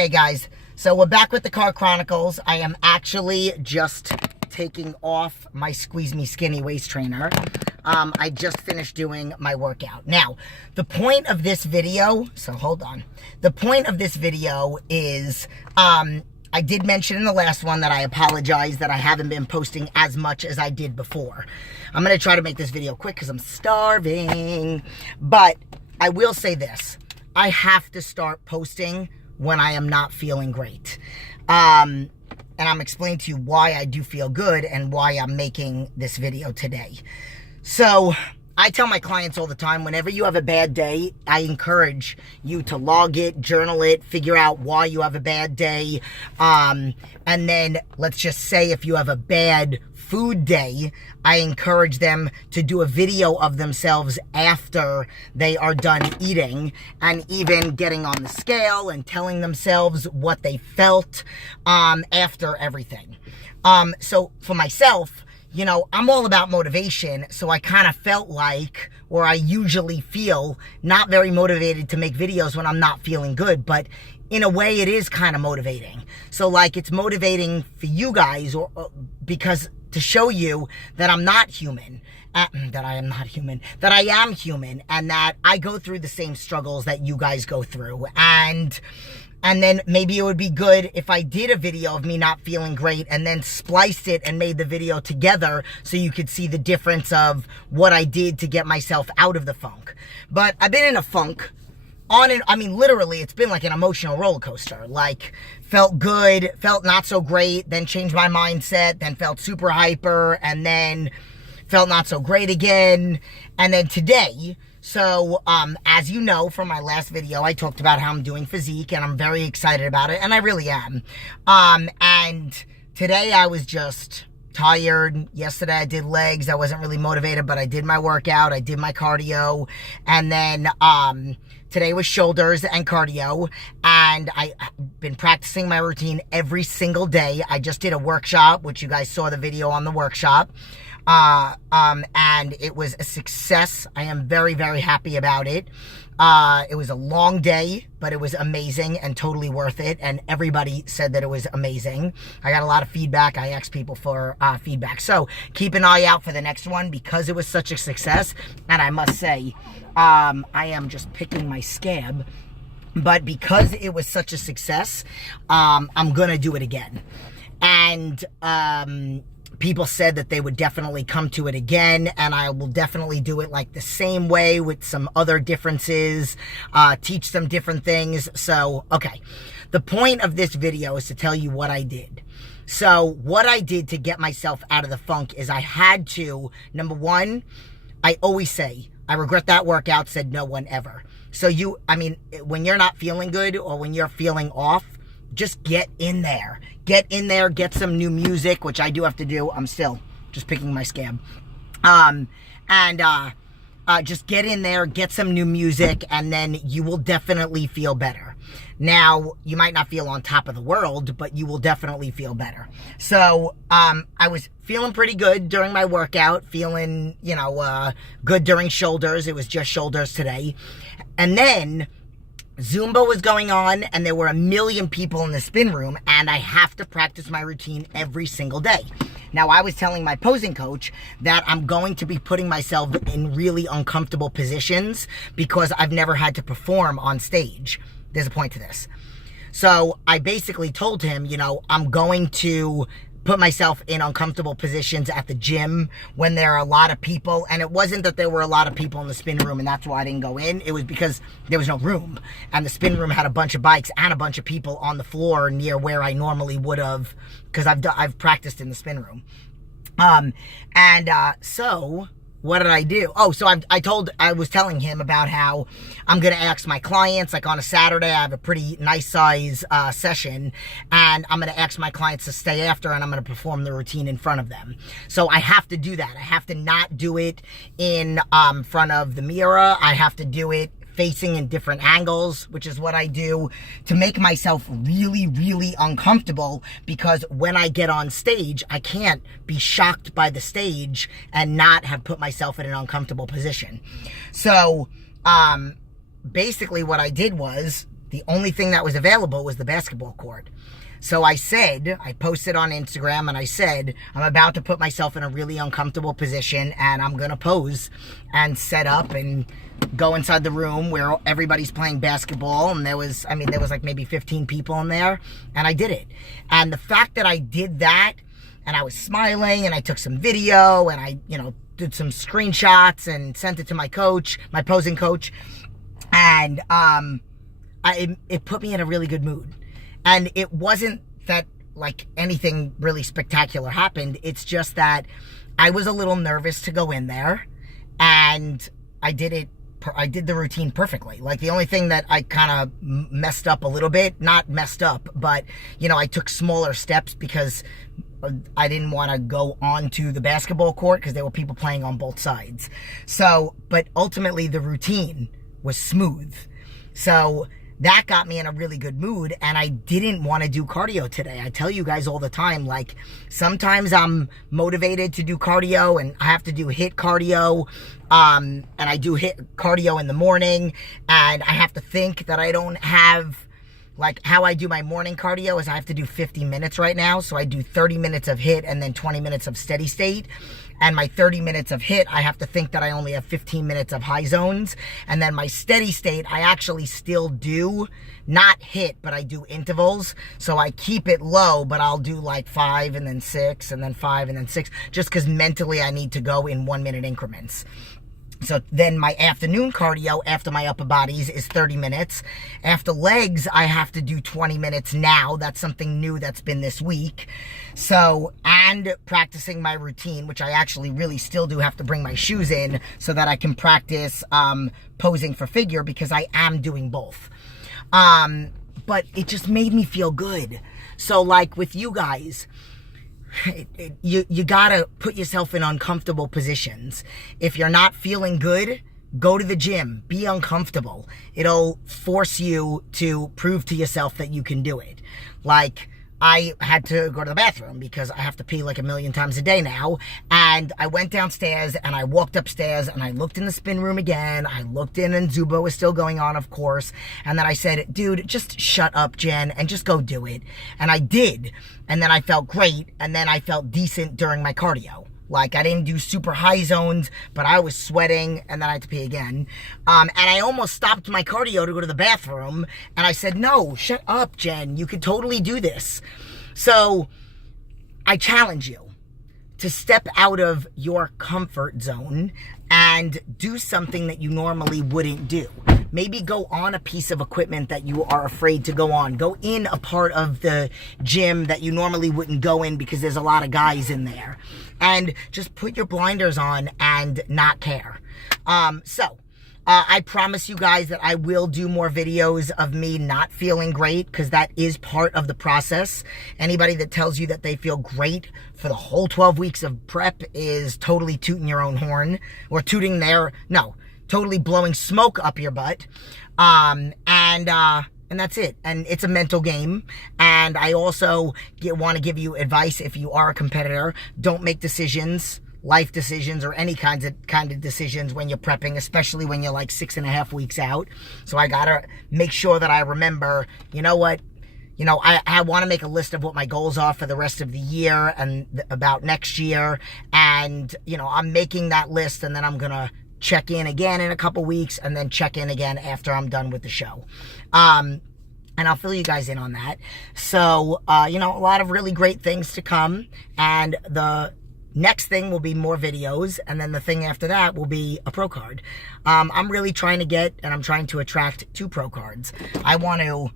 Hey guys, so we're back with the Car Chronicles. I am actually just taking off my Squeeze Me Skinny waist trainer. I just finished doing my workout. Now, the point of this video, so hold on. The point of this video is, I did mention in the last one that I apologize that I haven't been posting as much as I did before. I'm going to try to make this video quick because I'm starving. But I will say this. I have to start posting when I am not feeling great. And I'm explaining to you why I do feel good and why I'm making this video today. So I tell my clients all the time, whenever you have a bad day, I encourage you to log it, journal it, figure out why you have a bad day. And then let's just say if you have a bad food day, I encourage them to do a video of themselves after they are done eating and even getting on the scale and telling themselves what they felt after everything. So for myself, you know, I'm all about motivation, so I kind of felt like, or I usually feel, not very motivated to make videos when I'm not feeling good, but in a way it is kind of motivating. So like it's motivating for you guys because to show you that I'm not human, that I am human, and that I go through the same struggles that you guys go through. And then maybe it would be good if I did a video of me not feeling great and then spliced it and made the video together so you could see the difference of what I did to get myself out of the funk. But I've been in a funk literally, it's been like an emotional roller coaster. Like, felt good, felt not so great, then changed my mindset, then felt super hyper, and then felt not so great again. And then today, so, as you know from my last video, I talked about how I'm doing physique, and I'm very excited about it, and I really am. And today I was just tired. Yesterday I did legs. I wasn't really motivated, but I did my workout. I did my cardio. And then, today was shoulders and cardio, and I've been practicing my routine every single day. I just did a workshop, which you guys saw the video on the workshop. And it was a success. I am very, very happy about it. It was a long day, but it was amazing and totally worth it. And everybody said that it was amazing. I got a lot of feedback. I asked people for feedback. So keep an eye out for the next one because it was such a success. And I must say, I am just picking my scab. But because it was such a success, I'm going to do it again. And, people said that they would definitely come to it again, and I will definitely do it like the same way with some other differences, teach them different things. So, okay. The point of this video is to tell you what I did. So, what I did to get myself out of the funk is I had to, number one, I always say, I regret that workout, said no one ever. So when you're not feeling good or when you're feeling off, just get in there. Get in there, get some new music, which I do have to do. I'm still just picking my scab. Just get in there, get some new music, and then you will definitely feel better. Now, you might not feel on top of the world, but you will definitely feel better. So, I was feeling pretty good during my workout, feeling, good during shoulders. It was just shoulders today. And then Zumba was going on, and there were 1 million people in the spin room, and I have to practice my routine every single day. Now, I was telling my posing coach that I'm going to be putting myself in really uncomfortable positions because I've never had to perform on stage. There's a point to this. So I basically told him, I'm going to put myself in uncomfortable positions at the gym when there are a lot of people. And it wasn't that there were a lot of people in the spin room and that's why I didn't go in. It was because there was no room. And the spin room had a bunch of bikes and a bunch of people on the floor near where I normally would have, because I've practiced in the spin room. So what did I do? Oh, so I was telling him about how I'm going to ask my clients, like on a Saturday, I have a pretty nice size session, and I'm going to ask my clients to stay after, and I'm going to perform the routine in front of them. So I have to do that. I have to not do it in front of the mirror. I have to do it facing in different angles, which is what I do to make myself really, really uncomfortable, because when I get on stage, I can't be shocked by the stage and not have put myself in an uncomfortable position. So, basically what I did was The only thing that was available was the basketball court. So I posted on Instagram and I said, I'm about to put myself in a really uncomfortable position and I'm going to pose and set up and go inside the room where everybody's playing basketball. And there was like maybe 15 people in there, and I did it. And the fact that I did that, and I was smiling and I took some video and I, did some screenshots and sent it to my coach, my posing coach. And it put me in a really good mood. And it wasn't that like anything really spectacular happened. It's just that I was a little nervous to go in there, and I did the routine perfectly. Like, the only thing that I kind of messed up a little bit, not messed up, but, I took smaller steps because I didn't want to go onto the basketball court because there were people playing on both sides. So, but ultimately the routine was smooth. So that got me in a really good mood, and I didn't want to do cardio today. I tell you guys all the time, like, sometimes I'm motivated to do cardio and I have to do HIIT cardio, and I do HIIT cardio in the morning, and I have to think that I don't have, like, how I do my morning cardio is I have to do 50 minutes right now, so I do 30 minutes of HIIT and then 20 minutes of steady state. And my 30 minutes of HIIT, I have to think that I only have 15 minutes of high zones. And then my steady state, I actually still do, not HIIT, but I do intervals. So I keep it low, but I'll do like 5 and then 6 and then 5 and then 6, just because mentally I need to go in 1 minute increments. So then my afternoon cardio after my upper bodies is 30 minutes. After legs, I have to do 20 minutes now. That's something new that's been this week. So, and practicing my routine, which I actually really still do have to bring my shoes in so that I can practice posing for figure, because I am doing both. But it just made me feel good. So like with you guys, you gotta put yourself in uncomfortable positions. If you're not feeling good, go to the gym, be uncomfortable. It'll force you to prove to yourself that you can do it. Like, I had to go to the bathroom because I have to pee like a million times a day now. And I went downstairs and I walked upstairs and I looked in the spin room again. I looked in and Zubo was still going on, of course. And then I said, dude, just shut up, Jen, and just go do it. And I did. And then I felt great. And then I felt decent during my cardio. Like, I didn't do super high zones, but I was sweating, and then I had to pee again. And I almost stopped my cardio to go to the bathroom, and I said, no, shut up, Jen. You could totally do this. So I challenge you to step out of your comfort zone and do something that you normally wouldn't do. Maybe go on a piece of equipment that you are afraid to go on. Go in a part of the gym that you normally wouldn't go in because there's a lot of guys in there. And just put your blinders on and not care. I promise you guys that I will do more videos of me not feeling great, because that is part of the process. Anybody that tells you that they feel great for the whole 12 weeks of prep is totally tooting your own horn, or totally blowing smoke up your butt. And that's it. And it's a mental game. And I also want to give you advice. If you are a competitor, don't make decisions, life decisions, or any kind of decisions when you're prepping, especially when you're like 6.5 weeks out. So I gotta make sure that I remember, you know what? I want to make a list of what my goals are for the rest of the year and about next year. And, I'm making that list, and then I'm going to check in again in a couple weeks, and then check in again after I'm done with the show. And I'll fill you guys in on that. So, a lot of really great things to come. And the next thing will be more videos. And then the thing after that will be a pro card. I'm really trying to attract 2 pro cards. I want to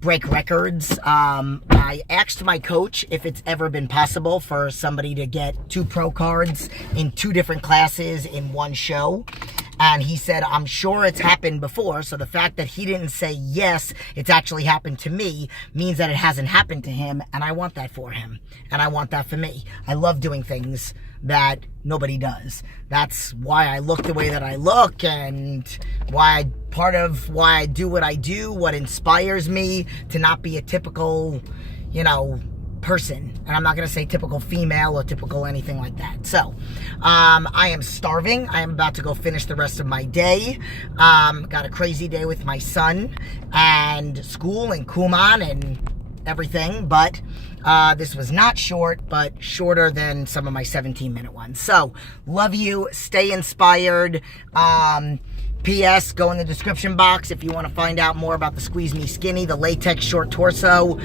break records. I asked my coach if it's ever been possible for somebody to get 2 pro cards in 2 different classes in one show. And he said, I'm sure it's happened before. So the fact that he didn't say, yes, it's actually happened to me, means that it hasn't happened to him. And I want that for him. And I want that for me. I love doing things that nobody does. That's why I look the way that I look, and part of why I do what I do, what inspires me to not be a typical, person, and I'm not going to say typical female or typical anything like that. So I am starving. I am about to go finish the rest of my day. Got a crazy day with my son and school and Kuman and everything, but this was not short, but shorter than some of my 17-minute ones. So love you, stay inspired. P.S. Go in the description box if you want to find out more about the Squeeze Me Skinny. The latex short torso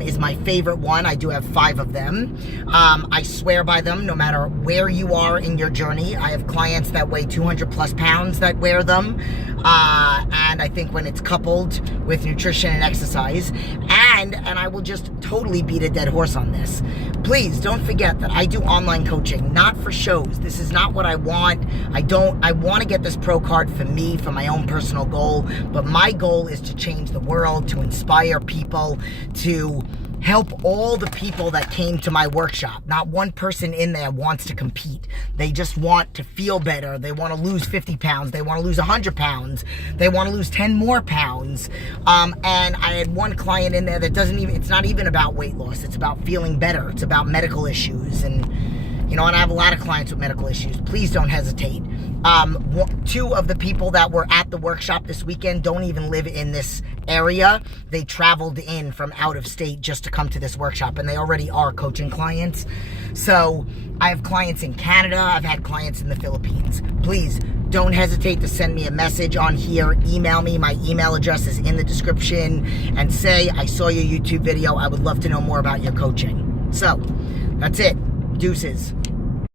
is my favorite one. I do have 5 of them. I swear by them no matter where you are in your journey. I have clients that weigh 200 plus pounds that wear them. And I think when it's coupled with nutrition and exercise, and I will just totally beat a dead horse on this. Please don't forget that I do online coaching, not for shows. This is not what I want. I want to get this pro card for me, for my own personal goal, but my goal is to change the world, to inspire people, to help all the people that came to my workshop. Not one person in there wants to compete. They just want to feel better. They want to lose 50 pounds. They want to lose 100 pounds. They want to lose 10 more pounds. And I had one client in there that it's not even about weight loss. It's about feeling better. It's about medical issues. And you know, and I have a lot of clients with medical issues. Please don't hesitate. 2 of the people that were at the workshop this weekend don't even live in this area. They traveled in from out of state just to come to this workshop, and they already are coaching clients. So I have clients in Canada. I've had clients in the Philippines. Please don't hesitate to send me a message on here. Email me. My email address is in the description, and say, I saw your YouTube video. I would love to know more about your coaching. So that's it. Deuces.